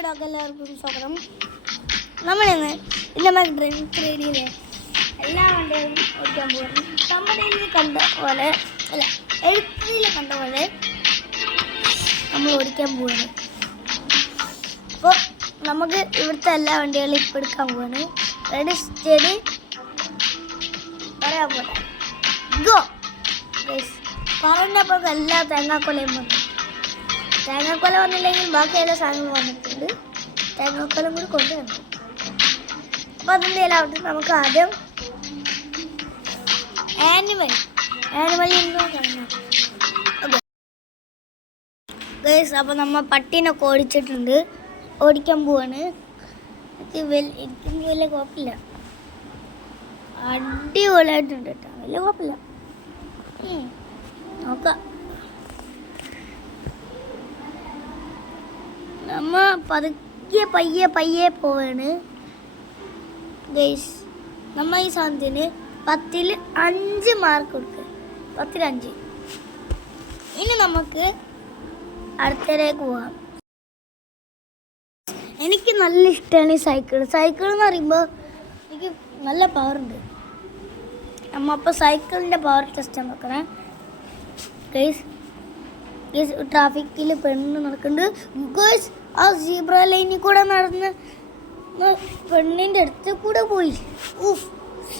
വീഡിയോയിലൊക്കെ എല്ലാവർക്കും സ്വാഗതം. നമ്മളിന്ന് ഇന്നമാക്ക് ഡ്രൈവിംഗ് 3Dയിലെ എല്ലാ വണ്ടികളും ഓടിക്കാൻ പോകുന്നു. തമിഴിൽ കണ്ട പോലെ അല്ല, എഴുത്തിൽ കണ്ട പോലെ നമ്മൾ ഓടിക്കാൻ പോവാണ്. അപ്പോൾ നമുക്ക് ഇവിടുത്തെ എല്ലാ വണ്ടികളും ഇപ്പോൾ എടുക്കാൻ പോവാണ്. റെഡി സ്റ്റഡി പറയാൻ പോട്ടെ. ഗോ. പറഞ്ഞപ്പോൾ എല്ലാ തേങ്ങാക്കൊലയും വന്നു. തേങ്ങാക്കൊല വന്നില്ലെങ്കിൽ ബാക്കി എല്ലാ സാധനങ്ങളും വന്നിട്ടുണ്ട്. തേങ്ങാക്കൊലം കൂടി കൊണ്ടുവന്നു. അപ്പോൾ അതിൻ്റെ എല്ലാവരും നമുക്ക് ആദ്യം ആനിമൽ എന്തോ കാണാം. ഗൈസ്, അപ്പോൾ നമ്മൾ പട്ടീനൊക്കെ ഓടിച്ചിട്ടുണ്ട്, ഓടിക്കാൻ പോവാണ്. എനിക്കും വലിയ കുഴപ്പമില്ല, അടിപൊളിയായിട്ടുണ്ട് കേട്ടോ, വലിയ കുഴപ്പമില്ല. നോക്കാം. നമ്മ പതുക്കെ പയ്യെ പോവാണ് ഗൈസ്. നമ്മ ഈ സാധനത്തിന് 10ൽ 5 മാർക്ക് കൊടുക്കുക. 10ൽ 5. ഇനി നമുക്ക് അടുത്തതിലേക്ക് പോവാം. എനിക്ക് നല്ല ഇഷ്ടമാണ് ഈ സൈക്കിൾ എന്ന് പറയുമ്പോൾ എനിക്ക് നല്ല പവറുണ്ട്. നമ്മ അപ്പോൾ സൈക്കിളിൻ്റെ പവർ ടെസ്റ്റ് നോക്കണേ ഗൈസ്. ട്രാഫിക്കിൽ പെണ്ണ് നടക്കുന്നുണ്ട് ഗൈസ്. ആ സീബ്ര ലൈനിൽ കൂടെ നടന്ന് പെണ്ണിൻ്റെ അടുത്ത് കൂടെ പോയി.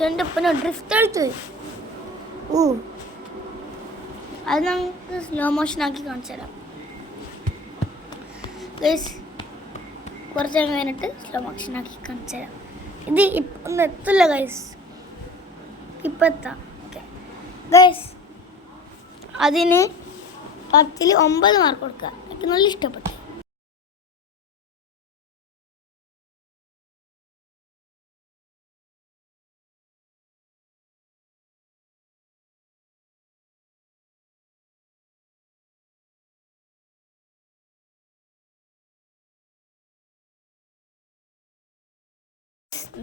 എൻ്റെ ഒപ്പന ഡ്രിഫ്റ്റ് കളിച്ചു പോയി. അത് നമുക്ക് സ്ലോ മോഷൻ ആക്കി കാണിച്ചു തരാം ഗൈസ്. കുറച്ച് കഴിഞ്ഞിട്ട് സ്ലോ മോഷൻ ആക്കി കാണിച്ചു തരാം. ഇത് ഇപ്പം ഒന്നും എത്തില്ല ഗൈസ്, ഇപ്പം എത്താം. ഓക്കെ ഗൈസ്, അതിന് 10ൽ 9 മാർക്ക് കൊടുക്കുക. എനിക്ക് നല്ല ഇഷ്ടപ്പെട്ടു.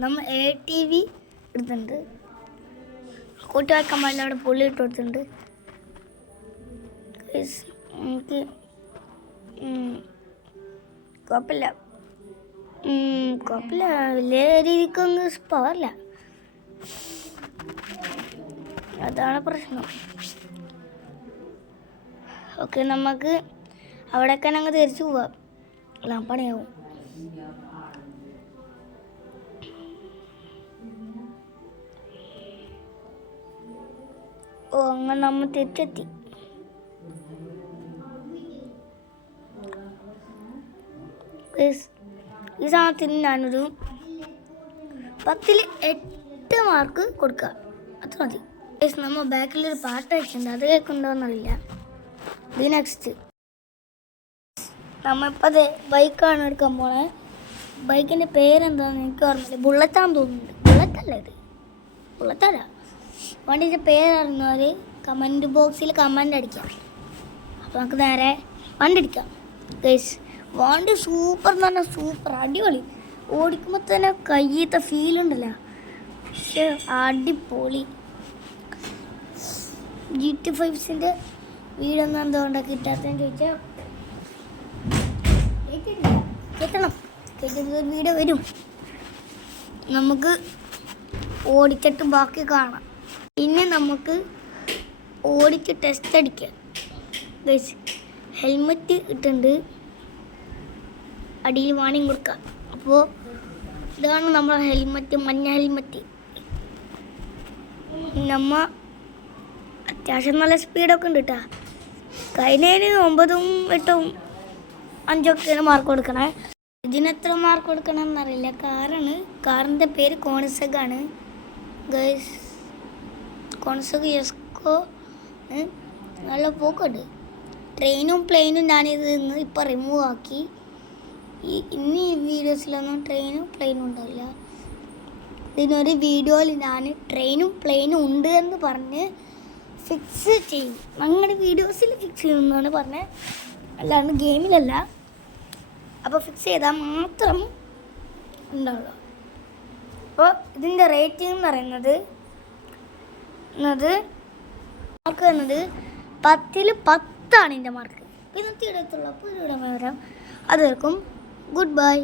നമ്മൾ ATV എടുത്തിട്ടുണ്ട്. കൂട്ടുകാർക്കാൻ പാടില്ല, അവിടെ പുള്ളി ഇട്ട് കൊടുത്തിട്ടുണ്ട്. എനിക്ക് കുഴപ്പമില്ല, വലിയ രീതിക്കൊന്നും പവറില്ല, അതാണ് പ്രശ്നം. ഓക്കെ, നമുക്ക് അവിടെയൊക്കെ അങ്ങ് തിരിച്ചു പോവാം, എല്ലാം പണിയാവും. അങ്ങനെ നമ്മൾ തിരിച്ചെത്തി. ഈ സാധനത്തിന് ഞാനൊരു 10ൽ 8 മാർക്ക് കൊടുക്കുക, അത്ര മതി. നമ്മൾ ബാക്കിലൊരു പാട്ട് വെച്ചിട്ടുണ്ട്, അത് കേൾക്കുന്നുണ്ടോയെന്നറിയില്ല. ഇത് നെക്സ്റ്റ് നമ്മളിപ്പോൾ അത് ബൈക്കാണ് എടുക്കാൻ പോണേ. ബൈക്കിൻ്റെ പേരെന്താണെന്ന് എനിക്ക് ഓർമ്മയില്ല. ബുള്ളറ്റാന്ന് തോന്നുന്നുണ്ട്. ബുള്ളറ്റല്ല, ഇത് ബുള്ളറ്റല്ല. വണ്ടീൻ്റെ പേരറിഞ്ഞവർ കമൻറ്റ് ബോക്സിൽ കമൻ്റ് അടിക്കാം. അപ്പോൾ നമുക്ക് നേരെ വണ്ടി അടിക്കാം ഗൈസ്. വണ്ടി സൂപ്പർ എന്ന് പറഞ്ഞാൽ സൂപ്പർ, അടിപൊളി. ഓടിക്കുമ്പോൾ തന്നെ കയ്യത്തെ ഫീലുണ്ടല്ലോ, പക്ഷേ അടിപൊളി. GT5 വീടൊന്നും എന്തുകൊണ്ടാണ് കിട്ടാത്തതെന്ന് ചോദിച്ചാൽ കേട്ടൊരു വീഡിയോ വരും, നമുക്ക് ഓടിച്ചിട്ട് ബാക്കി കാണാം. പിന്നെ നമുക്ക് ഓടിച്ച് ടെസ്റ്റ് അടിക്കാം ഗൈസ്. ഹെൽമെറ്റ് ഇട്ടുണ്ട്, അടിയിൽ വാണിംഗ് കൊടുക്കാം. അപ്പോൾ ഇതാണ് നമ്മളെ ഹെൽമെറ്റ്, മഞ്ഞ ഹെൽമെറ്റ്. നമ്മ അത്യാവശ്യം നല്ല സ്പീഡൊക്കെ ഉണ്ട് കേട്ടോ. കഴിഞ്ഞതിന് 9, 8, 5 മാർക്ക് കൊടുക്കണേ. ഇതിനെത്ര മാർക്ക് കൊടുക്കണം എന്നറിയില്ല. കാറിൻ്റെ പേര് കോണിസെഗാണ് ഗൈസ്. കോണിസെഗ് എസ്കോ നല്ല പോക്കുണ്ട്. ട്രെയിനും പ്ലെയിനും ഞാനിത് ഇപ്പോൾ റിമൂവ് ആക്കി. ഇനി ഈ വീഡിയോസിലൊന്നും ട്രെയിനും പ്ലെയിനും ഉണ്ടാവില്ല. ഇതിനൊരു വീഡിയോയിൽ ഞാൻ ട്രെയിനും പ്ലെയിനും ഉണ്ട് എന്ന് പറഞ്ഞ് ഫിക്സ് ചെയ്യും. ഞങ്ങളുടെ വീഡിയോസിൽ ഫിക്സ് ചെയ്യുമെന്നാണ് പറഞ്ഞത്, അല്ലാണ്ട് ഗെയിമിലല്ല. അപ്പോൾ ഫിക്സ് ചെയ്താൽ മാത്രം ഉണ്ടാവുക. അപ്പോൾ ഇതിൻ്റെ റേറ്റിംഗ് എന്ന് പറയുന്നത് മാർക്ക് എന്നത് 10ൽ 10 ആണ് ഇതിൻ്റെ മാർക്ക്. ഇന്നത്തെ ഇടത്തുള്ള പുതിയ വിവരം അതുവരെക്കും ഗുഡ് ബൈ.